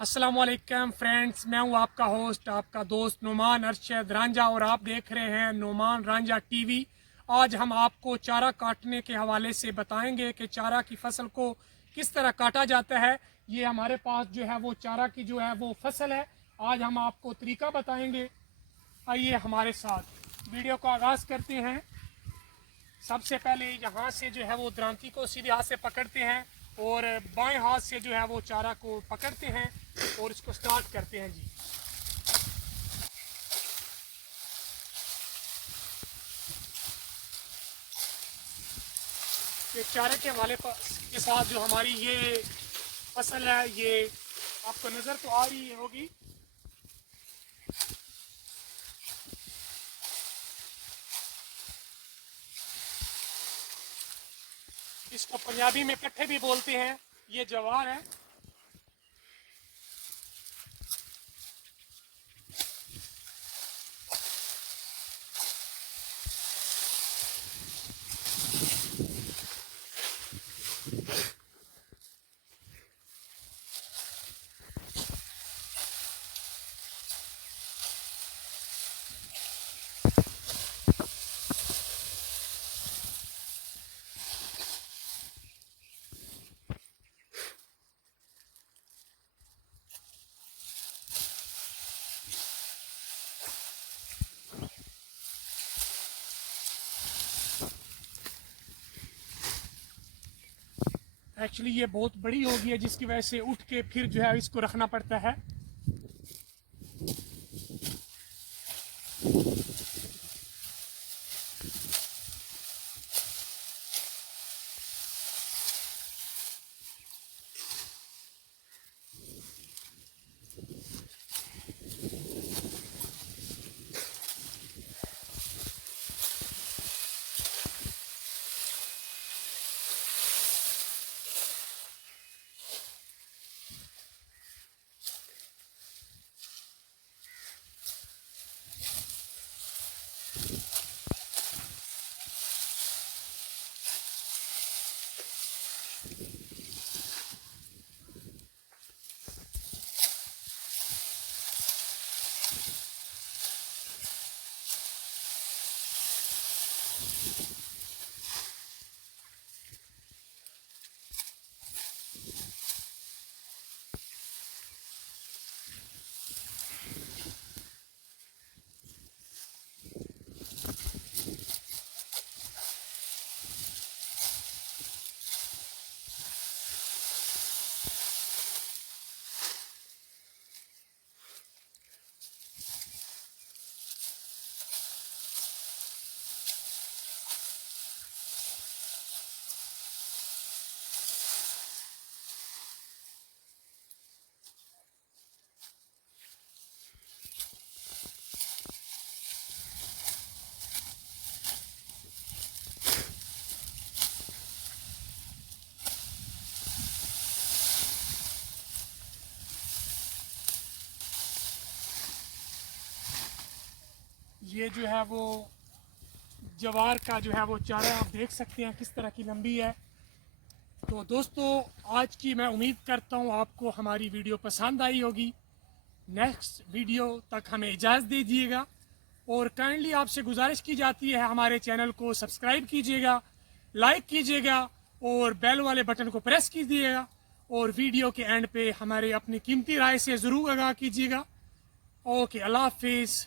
अस्सलाम वालेकुम फ्रेंड्स, मैं हूं आपका होस्ट, आपका दोस्त नुमान अरशद रांझा और आप देख रहे हैं नुमान रांझा टीवी। आज हम आपको चारा काटने के हवाले से बताएंगे कि चारा की फसल को किस तरह काटा जाता है। ये हमारे पास जो है वो चारा की जो है वो फसल है। आज हम आपको तरीका बताएंगे। आइए हमारे साथ वीडियो का आगाज़ करते हैं। सबसे पहले यहाँ से जो है वो द्रांति को सीधे हाथ से पकड़ते हैं और बाएं हाथ से जो है वो चारा को पकड़ते हैं और इसको स्टार्ट करते हैं जी। ये चारे के हवाले के साथ जो हमारी ये फसल है ये आपको नज़र तो आ रही होगी। इसको पंजाबी में कट्ठे भी बोलते हैं। ये जवार है। एक्चुअली ये बहुत बड़ी हो गई है जिसकी वजह से उठ के फिर जो है इसको रखना पड़ता है। ये जो है वो जवार का जो है वो चारा आप देख सकते हैं किस तरह की लंबी है। तो दोस्तों आज की मैं उम्मीद करता हूँ आपको हमारी वीडियो पसंद आई होगी। नेक्स्ट वीडियो तक हमें इजाज़त दीजिएगा और काइंडली आपसे गुजारिश की जाती है हमारे चैनल को सब्सक्राइब कीजिएगा, लाइक कीजिएगा और बेल वाले बटन को प्रेस कीजिएगा और वीडियो के एंड पे हमारे अपनी कीमती राय से ज़रूर आगाह कीजिएगा। ओके, अल्लाह हाफिज़।